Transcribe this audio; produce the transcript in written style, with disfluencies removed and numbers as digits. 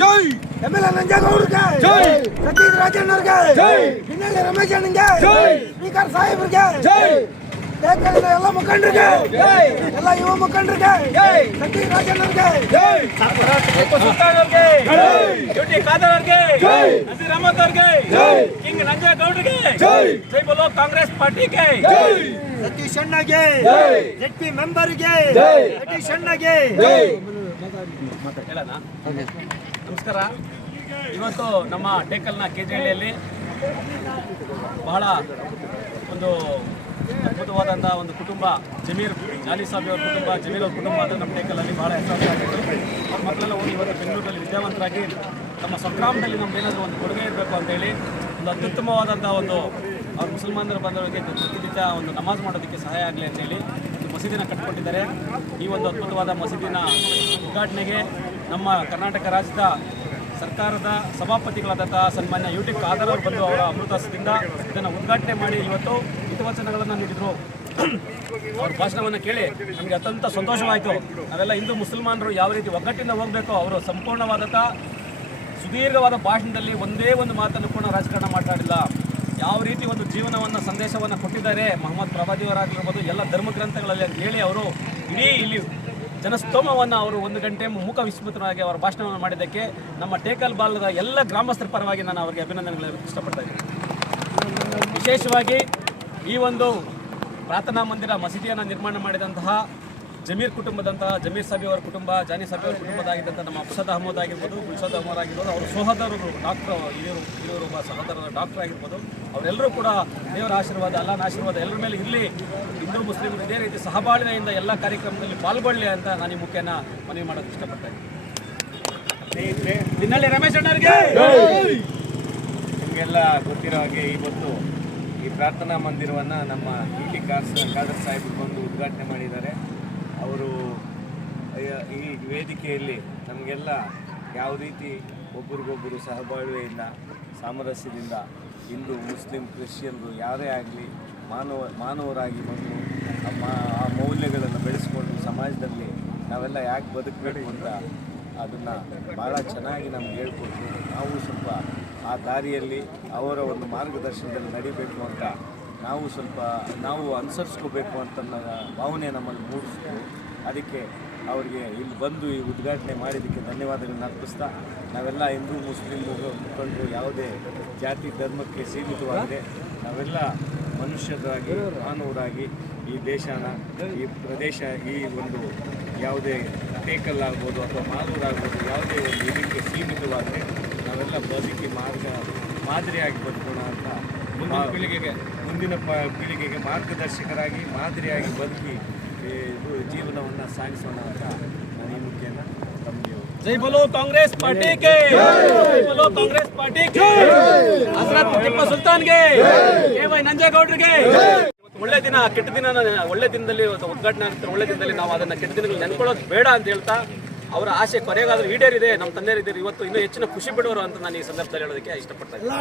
ಜೈ MLA ನಂಜೇಗೌಡರಿಗೆ ಜೈ ಸತೀಶ್ ರಾಜಣ್ಣರಿಗೆ ಜೈ ಹಿನ್ನೆಲೆ ರಮೇಶ್ ಅಣ್ಣಂಗೆ ಜೈ speaker ಸಾಹೇಬ್ರಿಗೆ ಜೈ ಬೇಕಾದ ಎಲ್ಲ ಮುಖಂಡರಿಗೆ ಜೈ ಎಲ್ಲ ಯುವ ಮುಖಂಡರಿಗೆ ಜೈ ಸತೀಶ್ ರಾಜಣ್ಣರಿಗೆ ಜೈ ಟಿಪ್ಪು ಸುಲ್ತಾನ್ ಅವ್ರಿಗೆ ಯುಟಿ ಖಾದರ್ ಅವ್ರಿಗೆ ಜೈ ನಸೀರ್ ಅಹಮದ್ ಅವ್ರಿಗೆ ಜೈ ಕಿಂಗ್ ನಂಜೇಗೌಡರಿಗೆ ಜೈ ಜೈ ಬೋಲೋ ಕಾಂಗ್ರೆಸ್ ಪಾರ್ಟಿಗೆ ಜೈ ಸತೀಶ್ ಅಣ್ಣಗೆ ಜೈ ಜೆಡ್ಪಿ ಮೆಂಬರ್ಗೆ ಜೈ ಸತೀಶ್ ಅಣ್ಣಗೆ ಜೈ ಹೇಳೋಣ. ನಮಸ್ಕಾರ. ಇವತ್ತು ನಮ್ಮ ಟೇಕಲ್ನ ಕೆಜೆಹಳ್ಳಿಯಲ್ಲಿ ಬಹಳ ಒಂದು ಅದ್ಭುತವಾದಂಥ ಒಂದು ಕುಟುಂಬ, ಜಮೀರ್ ಜಾಲಿ ಸಾಬ್ ಅವ್ರ ಕುಟುಂಬ, ಜಮೀರ್ ಅವ್ರ ಕುಟುಂಬ ಅಂದರೆ ನಮ್ಮ ಟೇಕಲಲ್ಲಿ ಬಹಳ ಹೆಸರಾಗಿತ್ತು. ಅವ್ರ ಮಕ್ಕಳೆಲ್ಲ ಹೋಗಿ ಇವತ್ತು ಬೆಂಗಳೂರಲ್ಲಿ ವಿದ್ಯಾವಂತರಾಗಿ ತಮ್ಮ ಸಂಗ್ರಾಮದಲ್ಲಿ ನಮ್ಗೇನಾದರೂ ಒಂದು ಕೊಡುಗೆ ಇರಬೇಕು ಅಂತೇಳಿ ಒಂದು ಅತ್ಯುತ್ತಮವಾದಂಥ ಒಂದು ಅವ್ರ ಮುಸಲ್ಮಾನರು ಬಂದವರಿಗೆ ಪ್ರತಿನಿತ್ಯ ಒಂದು ನಮಾಜ್ ಮಾಡೋದಕ್ಕೆ ಸಹಾಯ ಆಗಲಿ ಅಂತೇಳಿ ಒಂದು ಮಸೀದಿನ ಕಟ್ಕೊಟ್ಟಿದ್ದಾರೆ. ಈ ಒಂದು ಅದ್ಭುತವಾದ ಮಸೀದಿನ ಉದ್ಘಾಟನೆಗೆ ನಮ್ಮ ಕರ್ನಾಟಕ ರಾಜ್ಯದ ಸರ್ಕಾರದ ಸಭಾಪತಿಗಳಾದಂಥ ಸನ್ಮಾನ್ಯ ಯುಟಿ ಖಾದರ್ ಅವರು ಬಂದು ಅವರ ಅಮೃತಹಸ್ತದಿಂದ ಇದನ್ನು ಉದ್ಘಾಟನೆ ಮಾಡಿ ಇವತ್ತು ಹಿತವಚನಗಳನ್ನು ನೀಡಿದರು. ಅವ್ರ ಭಾಷಣವನ್ನು ಕೇಳಿ ನಮಗೆ ಅತ್ಯಂತ ಸಂತೋಷವಾಯಿತು. ನಾವೆಲ್ಲ ಹಿಂದೂ ಮುಸಲ್ಮಾನರು ಯಾವ ರೀತಿ ಒಗ್ಗಟ್ಟಿಂದ ಹೋಗಬೇಕು, ಅವರು ಸಂಪೂರ್ಣವಾದಂಥ ಸುದೀರ್ಘವಾದ ಭಾಷಣದಲ್ಲಿ ಒಂದೇ ಒಂದು ಮಾತನ್ನು ಕೂಡ ರಾಜಕಾರಣ ಮಾತಾಡಿಲ್ಲ. ಯಾವ ರೀತಿ ಒಂದು ಜೀವನವನ್ನು ಸಂದೇಶವನ್ನು ಕೊಟ್ಟಿದ್ದಾರೆ ಮೊಹಮ್ಮದ್ ಪ್ರವಾದಿಯವರಾಗಿರ್ಬೋದು, ಎಲ್ಲ ಧರ್ಮಗ್ರಂಥಗಳಲ್ಲಿ ಹೇಳಿ ಅವರು ಇಡೀ ಇಲ್ಲಿ ಜನಸ್ತೋಮವನ್ನು ಅವರು 1 ಗಂಟೆ ಮೂಕ ವಿಸ್ಮೃತರಾಗಿ ಅವರ ಭಾಷಣವನ್ನು ಮಾಡಿದ್ದಕ್ಕೆ ನಮ್ಮ ಟೇಕಲ್ ಬಾಲದ ಎಲ್ಲ ಗ್ರಾಮಸ್ಥರ ಪರವಾಗಿ ನಾನು ಅವರಿಗೆ ಅಭಿನಂದನೆಗಳನ್ನು ಇಷ್ಟಪಡ್ತಾ ಇದ್ದೀನಿ. ವಿಶೇಷವಾಗಿ ಈ ಒಂದು ಪ್ರಾರ್ಥನಾ ಮಂದಿರ ಮಸೀದಿಯನ್ನು ನಿರ್ಮಾಣ ಮಾಡಿದಂತಹ ಜಮೀರ್ ಕುಟುಂಬದಂತಹ ಜಮೀರ್ ಸಾಬಿ ಅವರ ಕುಟುಂಬ, ಜಾನಿ ಸಾಬಿ ಅವರ ಕುಟುಂಬದಾಗಿದ್ದಂಥ ನಮ್ಮ ಅಫ್ಸದ್ ಅಹಮದ್ ಆಗಿರ್ಬೋದು, ಗುಲ್ಷದ್ ಅಹಮದ್ ಆಗಿರ್ಬೋದು, ಅವರ ಸಹೋದರರು ಡಾಕ್ಟರ್ ಇವರು ಒಬ್ಬ ಸಹೋದರರ ಡಾಕ್ಟರ್ ಆಗಿರ್ಬೋದು, ಅವರೆಲ್ಲರೂ ಕೂಡ ದೇವರ ಆಶೀರ್ವಾದ, ಅಲ್ಲಾಹನ ಆಶೀರ್ವಾದ ಎಲ್ಲರ ಮೇಲೆ ಇರಲಿ. ಹಿಂದೂ ಮುಸ್ಲಿಮರು ಇದೇ ರೀತಿ ಸಹಬಾಳ್ವೆಯಿಂದ ಎಲ್ಲ ಕಾರ್ಯಕ್ರಮದಲ್ಲಿ ಪಾಲ್ಗೊಳ್ಳಿ ಅಂತ ನಾನು ಈ ಮುಖ್ಯನ ಮನವಿ ಮಾಡೋಕ್ಕೆ ಇಷ್ಟಪಡ್ತಾ ಇದ್ದೀನಿ. ಹಿನ್ನೆಲೆ ರಮೇಶ್ ಅಣ್ಣರಿಗೆ ನಿಮಗೆಲ್ಲ ಗೊತ್ತಿರೋ ಹಾಗೆ ಇವತ್ತು ಈ ಪ್ರಾರ್ಥನಾ ಮಂದಿರವನ್ನು ನಮ್ಮ ಯುಟಿ ಖಾದರ್ ಸಾಹೇಬರು ಬಂದು ಉದ್ಘಾಟನೆ ಮಾಡಿದ್ದಾರೆ. ಅವರು ಈ ವೇದಿಕೆಯಲ್ಲಿ ನಮಗೆಲ್ಲ ಯಾವ ರೀತಿ ಒಬ್ರಿಗೊಬ್ಬರು ಸಹಬಾಳ್ವೆಯಿಂದ, ಸಾಮರಸ್ಯದಿಂದ ಹಿಂದೂ ಮುಸ್ಲಿಂ ಕ್ರಿಶ್ಚಿಯನ್ರು ಯಾರೇ ಆಗಲಿ ಮಾನವರಾಗಿ ಬಂದು ಆ ಮೌಲ್ಯಗಳನ್ನು ಬೆಳೆಸ್ಕೊಂಡು ಸಮಾಜದಲ್ಲಿ ನಾವೆಲ್ಲ ಯಾಕೆ ಬದುಕಬೇಕು ಅಂತ ಅದನ್ನು ಭಾಳ ಚೆನ್ನಾಗಿ ನಮ್ಗೆ ಹೇಳ್ಕೊಟ್ರು. ನಾವು ಸ್ವಲ್ಪ ಆ ದಾರಿಯಲ್ಲಿ ಅವರ ಒಂದು ಮಾರ್ಗದರ್ಶನದಲ್ಲಿ ನಡಿಬೇಕು ಅಂತ ನಾವು ಅನುಸರಿಸ್ಕೋಬೇಕು ಅಂತ ಭಾವನೆ ನಮ್ಮಲ್ಲಿ ಮೂಡಿಸ್ತು. ಅದಕ್ಕೆ ಅವರಿಗೆ ಇಲ್ಲಿ ಬಂದು ಈ ಉದ್ಘಾಟನೆ ಮಾಡಿದ್ದಕ್ಕೆ ಧನ್ಯವಾದಗಳನ್ನು ಅರ್ಪಿಸ್ತಾ, ನಾವೆಲ್ಲ ಹಿಂದೂ ಮುಸ್ಲಿಂ ಮುಖಂಡರು ಯಾವುದೇ ಜಾತಿ ಧರ್ಮಕ್ಕೆ ಸೀಮಿತವಾಗಿದೆ, ನಾವೆಲ್ಲ ಮನುಷ್ಯರಾಗಿ ಮಾನವರಾಗಿ ಈ ದೇಶನ, ಈ ಪ್ರದೇಶ, ಈ ಒಂದು ಯಾವುದೇ ಟೇಕಲ್ ಆಗ್ಬೋದು ಅಥವಾ ಮಾಲೂರಾಗ್ಬೋದು, ಯಾವುದೇ ಒಂದು ಇದಕ್ಕೆ ಸೀಮಿತವಾದರೆ ನಾವೆಲ್ಲ ಬದುಕಿ ಮಾದರಿಯಾಗಿ ಬದುಕೋಣ ಅಂತ ಮುಂದಿನ ಪೀಳಿಗೆಗೆ ಮಾರ್ಗದರ್ಶಕರಾಗಿ ಮಾದರಿಯಾಗಿ ಬದುಕಿ ಇದು ಜೀವನವನ್ನು ಸಾಗಿಸೋಣ ಅಂತ ನಾನು ಈ ಮುಖ್ಯನ ತಮಗೆ ಜೈ ಬೋಲೋ ಕಾಂಗ್ರೆಸ್ ಪಾರ್ಟಿಗೆ, ಜೈ ಬೋಲೋ ಕಾಂಗ್ರೆಸ್ ಪಾರ್ಟಿಗೆ, ಹಜರತ್ ಟಿಪ್ಪು ಸುಲ್ತಾನ್ಗೆ, ಕೆ.ವೈ. ನಂಜೇಗೌಡರಿಗೆ. ಒಳ್ಳೆ ದಿನ, ಕೆಟ್ಟ ದಿನ, ಒಳ್ಳೆ ದಿನದಲ್ಲಿ ಉದ್ಘಾಟನೆ ಆಗ್ತಾರೆ. ಒಳ್ಳೆ ದಿನದಲ್ಲಿ ನಾವು ಅದನ್ನು ಕೆಟ್ಟ ದಿನಗಳು ನೆನ್ಕೊಳ್ಳೋದು ಬೇಡ ಅಂತ ಹೇಳ್ತಾ, ಅವರ ಆಸೆ ಕೊನೆಗಾದ್ರೂ ಈಡೇರಿದೆ, ನಮ್ಮ ತಂದೆಯರಿದ್ದೀರಿ, ಇವತ್ತು ಇನ್ನೂ ಹೆಚ್ಚಿನ ಖುಷಿ ಬಿಡೋರು ಅಂತ ನಾನು ಈ ಸಂದರ್ಭದಲ್ಲಿ ಹೇಳೋದಕ್ಕೆ ಇಷ್ಟಪಡ್ತಾ ಇದ್ದೀನಿ.